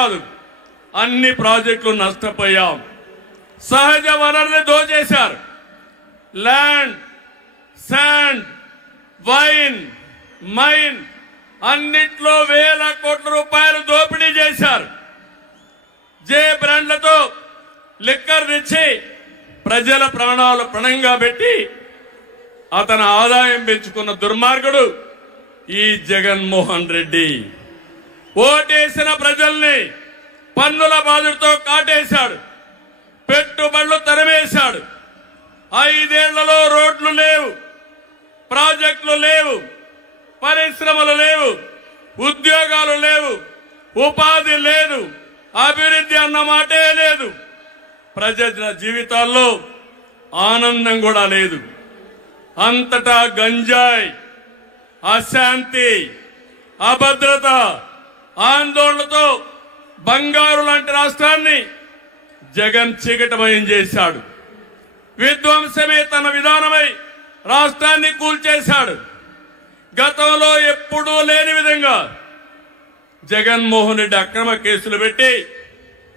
కాదు, అన్ని ప్రాజెక్టులు నష్టపోయాం. సహజ వనరులు దోచేశారు. ల్యాండ్, శాండ్, వైన్, మైన్ అన్నిట్లో వేల కోట్ల రూపాయలు దోపిడీ చేశారు. జే బ్రాండ్లతో లిక్కర్ తెచ్చి ప్రజల ప్రాణాలు పణంగా పెట్టి అతని ఆదాయం పెంచుకున్న దుర్మార్గుడు ఈ జగన్మోహన్ రెడ్డి. ఓటేసిన ప్రజల్ని పన్నుల బాధలతో కాటేశాడు, పెట్టుబడులు తరిమేశాడు. 5 ఏళ్లలో రోడ్లు లేవు, ప్రాజెక్టులు లేవు, పరిశ్రమలు లేవు, ఉద్యోగాలు లేవు, ఉపాధి లేదు, అభివృద్ధి అన్న మాటే లేదు. ప్రజల జీవితాల్లో ఆనందం కూడా లేదు. అంతటా గంజాయి, అశాంతి, అభద్రత, ఆందోళనతో బంగారు లాంటి రాష్ట్రాన్ని జగన్ చీకటమయం చేశాడు. విధ్వంసమే తన విధానమై రాష్ట్రాన్ని కూల్చేశాడు. గతంలో ఎప్పుడూ లేని విధంగా జగన్మోహన్ రెడ్డి అక్రమ కేసులు పెట్టి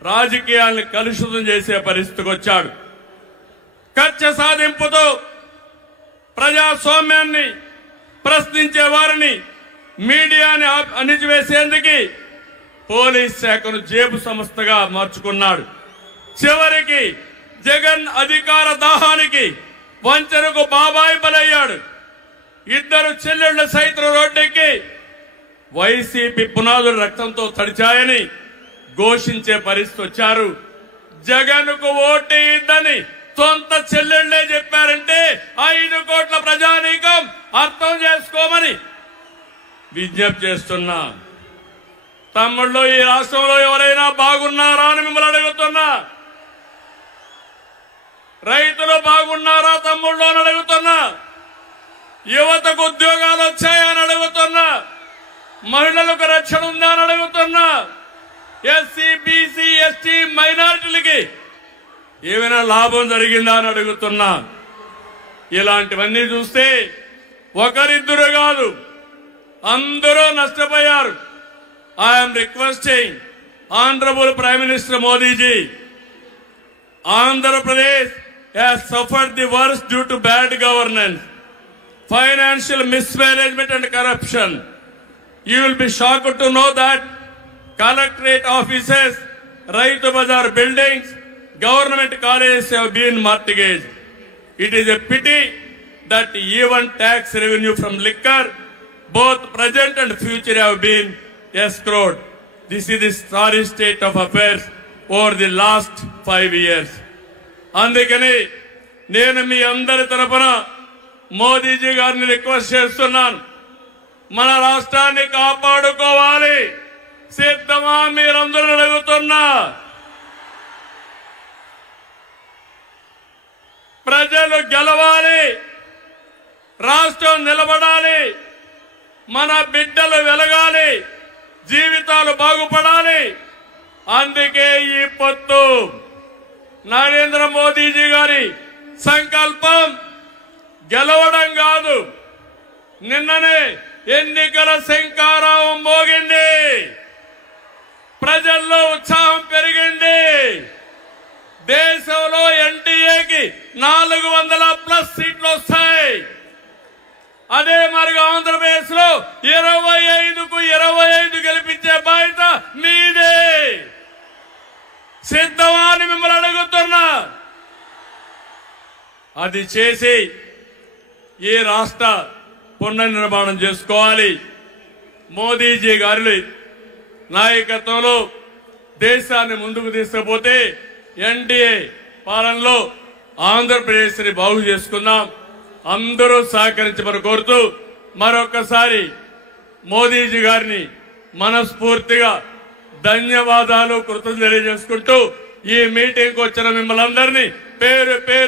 రాజకీయాలను కలుషితం చేసే పరిస్థితికి వచ్చాడు. కక్ష సాధింపుతో ప్రజాస్వామ్యాన్ని ప్రశ్నించే వారిని, మీడియాని అణిచివేసేందుకు పోలీస్ శాఖను జేబు సంస్థగా మార్చుకున్నాడు. చివరికి జగన్ అధికార దాహానికి, వంచనకు బాబాయి బలయ్యాడు. 2 చెల్లెళ్ల సైతం రోడ్డెక్కి వైసీపీ పునాదులు రక్తంతో తడిచాయని ఘోషించే పరిస్థితి వచ్చారు. జగన్కు ఓటేయద్దని సొంత చెల్లెళ్లే చెప్పారంటే 5 కోట్ల ప్రజానీకం అర్థం చేసుకోమని విజ్ఞప్తి చేస్తున్నా. తమ్ముళ్ళు, ఈ రాష్ట్రంలో ఎవరైనా బాగున్నారా అని మిమ్మల్ని అడుగుతున్నా. రైతులు బాగున్నారా తమ్ముళ్ళు అని అడుగుతున్నా. యువతకు ఉద్యోగాలు వచ్చాయని అడుగుతున్నా. మహిళలకు రక్షణ ఉందా అని అడుగుతున్నా. ఎస్సీ, బీసీ, ఎస్టీ, మైనారిటీలకి ఏమైనా లాభం జరిగిందా అని అడుగుతున్నా. ఇలాంటివన్నీ చూస్తే ఒకరిద్దరు కాదు, అందరూ నష్టపోయారు. I'm requesting honourable prime minister Modiji, Andhra Pradesh has suffered the worst due to bad governance, financial mismanagement and corruption. You will be shocked to know that collectorate offices, Raitu Bazar buildings, government colleges have been mortgaged. It is a pity that even tax revenue from liquor, both present and future, have been escrowed. This is the sorry state of affairs over the last 5 years. అందుకని నేను మీ అందరి తరపున మోదీజీ గారిని request చేస్తున్నాను. మన రాష్ట్రాన్ని కాపాడుకోవాలి. సిద్ధమా మీరందరూ అడుగుతున్నా. ప్రజలు గెలవాలి, రాష్ట్రం నిలబడాలి, మన బిడ్డలు వెలగాలి, జీవితాలు బాగుపడాలి. అందుకే ఈ పొత్తు. నరేంద్ర మోదీజీ గారి సంకల్పం గెలవడం కాదు. నిన్ననే ఎన్నికల శంఖారావం మోగింది, ప్రజల్లో ఉత్సాహం పెరిగింది. దేశంలో ఎన్డీఏకి 400+ సీట్లు వస్తాయి. అదే మరి ఆంధ్రప్రదేశ్ లో 25కు 25 గెలిపించే బాధ్యత మీదే. సిద్ధమా అని మిమ్మల్ని అడుగుతున్నా. అది చేసి ఈ రాష్ట్ర పునర్నిర్మాణం చేసుకోవాలి. మోదీజీ గారి నాయకత్వంలో దేశాన్ని ముందుకు తీసుకుపోతే ఎన్డీఏ పాలనలో ఆంధ్రప్రదేశ్ ని బాగు చేసుకుందాం. అందరూ సహకరించమని కోరుతూ మరొకసారి మోదీజీ గారిని మనస్ఫూర్తిగా ధన్యవాదాలు, కృతజ్ఞతలు తెలియజేసుకుంటూ ఈ మీటింగ్ కు వచ్చిన మిమ్మల్ని అందరినీ పేరు పేరు